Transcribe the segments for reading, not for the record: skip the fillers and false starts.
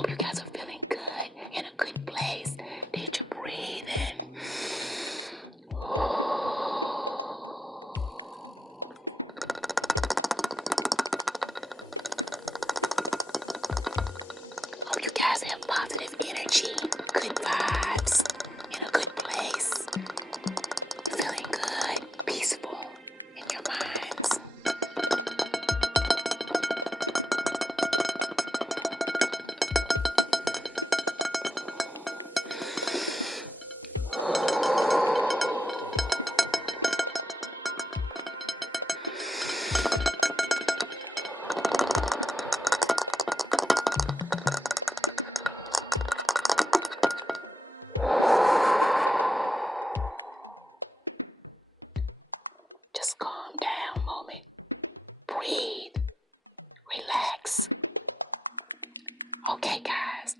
Hope you guys are feeling good, in a good place. Did you breathe in? Hope you guys have positive energy, good vibes, in a good place. Feeling good, peaceful in your minds. Just calm down a moment. Breathe. Relax. Okay, guys.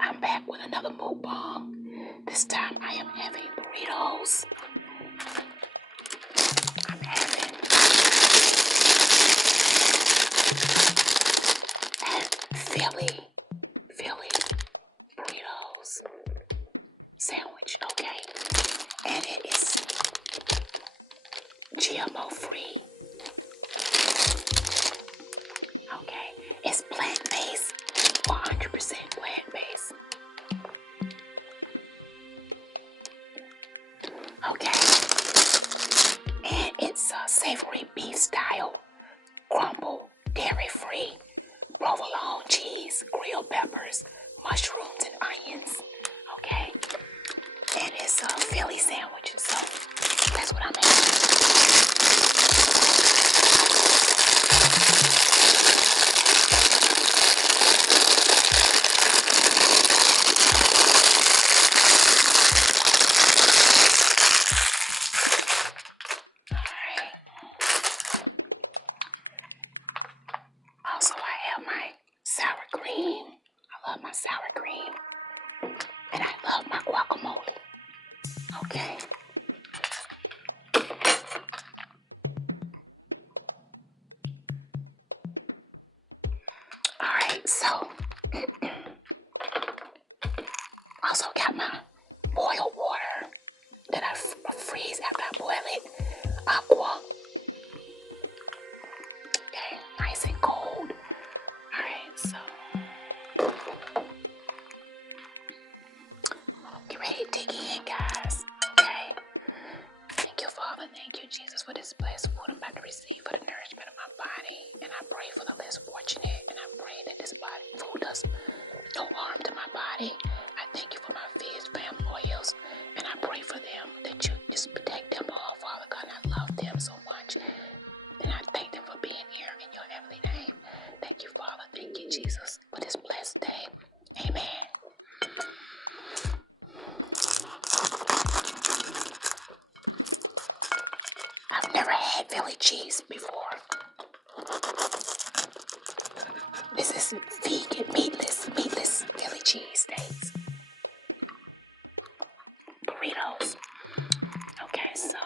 I'm back with another mukbang. This time I am having burritos. I'm having Philly burritos sandwich, okay? And it is GMO free. Okay, it's plant-based, 100% plant-based. Okay, and it's a savory beef style, crumble, dairy-free, provolone cheese, grilled peppers, mushrooms, and onions. Okay, and it's a Philly sandwich, so that's what I'm having. Also, I have my sour cream. I love my sour cream. And I love my guacamole. Okay. Alright, so also got my boiled water that I freeze after I boil it. Aqua. Okay, nice and cold. Alright, so get ready to dig in, guys. Okay. Thank you, Father. Thank you, Jesus, for this blessed food I'm about to receive for the nourishment of my body. And I pray for the less fortunate. And I pray that this food does no harm to my body. I thank you for my FizzFam Loyals. And I pray for them that you just protect them all, Father God. And I love them so much. And I thank them for being here in your heavenly name. Thank you, Father. Thank you, Jesus, for this blessed day. Amen. I've never had Philly cheese before. This is vegan, meatless Philly cheese steaks. Burritos. Okay, so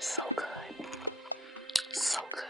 So good. So good.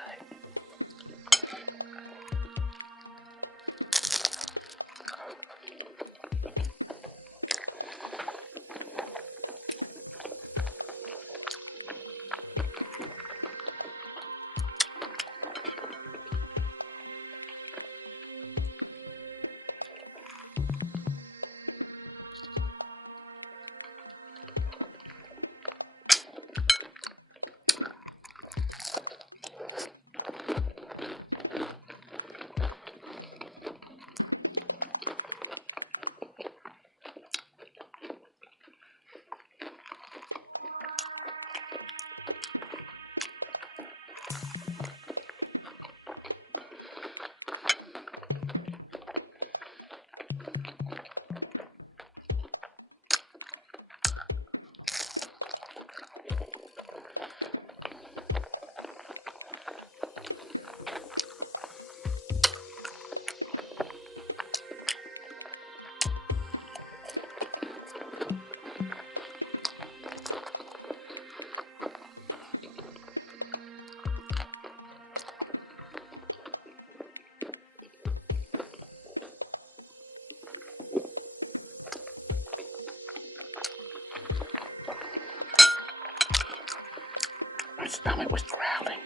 My stomach was growling.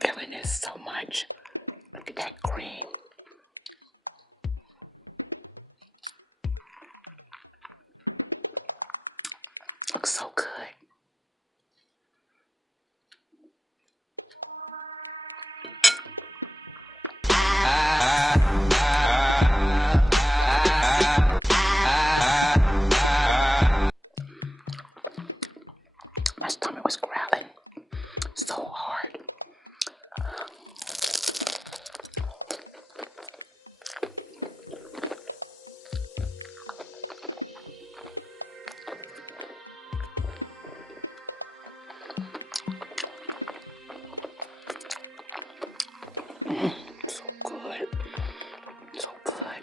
Feeling this so much. Look at that cream. Looks so good. My stomach was growling so hard. So good. So good.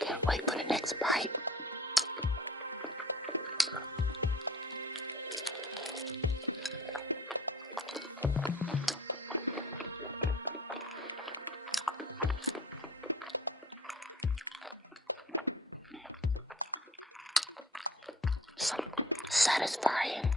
Can't wait for the next bite. So satisfying.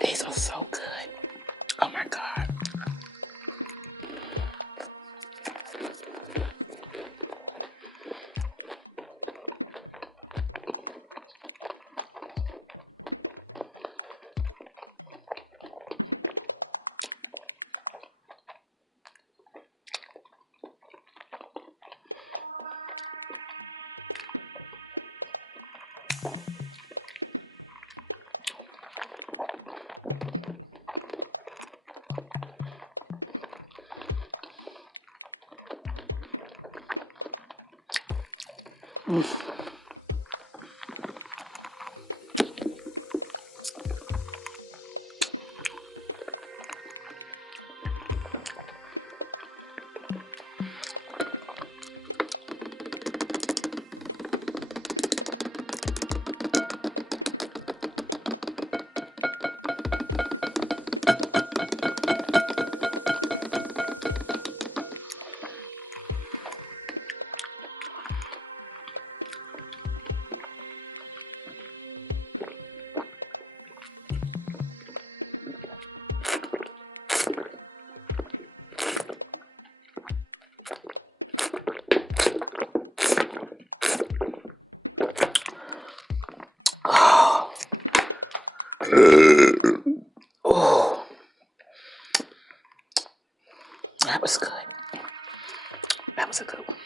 These are so good. Oh my God. That was good. That was a good one.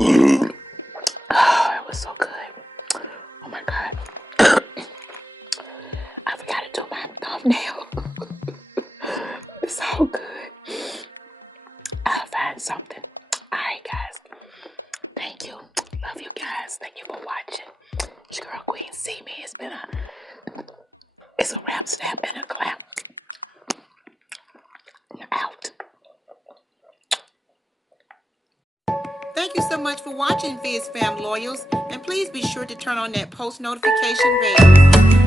It was so good. Oh my God. I forgot to do my thumbnail. It's so good. I'll find something. Alright, guys. Thank you. Love you guys. Thank you for watching. It's your girl Queen See Me. It's a rap snap and a clap. Out. Thank you so much for watching FizzFam Loyals, and please be sure to turn on that post notification bell.